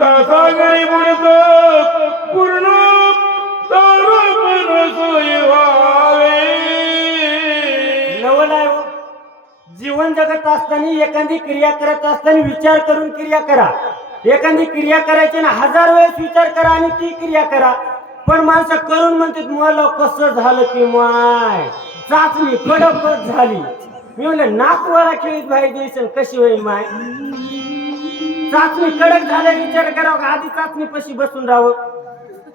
तासागरी बुडत पूर्ण तारोपण सोय व्हावे. नवलाय हो. जीवन जगत असताना एखादी क्रिया करत असताना विचार करून क्रिया करा. एखादी क्रिया करायची ना 1000 वेळेस विचार करा आणि ती क्रिया करा. पण माणसं करून म्हणतात मला कसं झालं की माय चाचणी कडकच झाली. मी म्हणलं नाकवाला खेळीत भाई देशन कशी होईल माय. चाचणी कडक झाल्या विचार करावं का आधी चाचणी पशी बसून राहावं.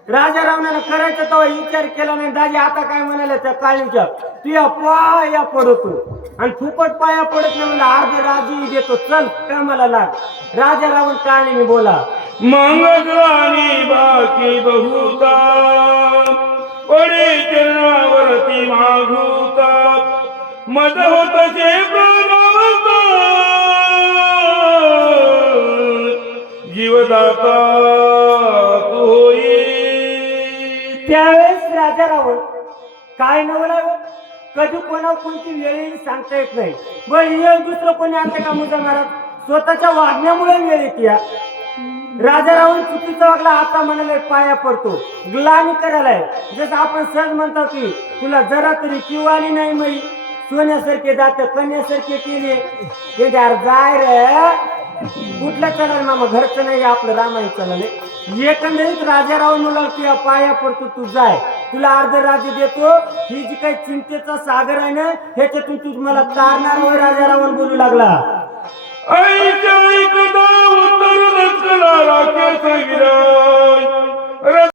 राजा रावणाला करायचं तेव्हा विचार केला नाही. दाजी आता काय म्हणाले त्या काळीच्या तुया पाया पडतो आणि फुकट पाया पडत नाही म्हणलं अर्ध राजी देतो चल कामाला लाग. राजा रावण काळीने बोला मंगळवाणी बाकी बहुता पडे चरणावरती मागुता मद होतसे प्रणवता जीवदाता तू होई. त्यावेळेस राजा रावण काय नवला कधी कोणावर कोणती वेळ सांगता येत नाही. बरं वेळ दुसरं कोणी आणतं का मुजा महाराज स्वतःच्या वागण्यामुळे वेळ येते. राजा रावण चुकीचा वागला आता म्हणाले पाया पडतो ग्लानी करायला. जसं आपण सहज म्हणतो की तुला जरा तरी किंव आली नाही मई सोन्यासारखे दात कन्यासारखे केले ते जाय रे कुठलं चढाल मामा घरचं नाही आपलं रामायण चालले. एकंदरीत राजा रावण मुला किंवा पाया पडतो तू जाय तुला अर्ध राज्य देतो. ही जी काही चिंतेचा सागर आहे ना ह्याच्यातून तू मला तारणार राजा रावण बोलू लागला. ऐकदा उत्तर दक्षिणा राखे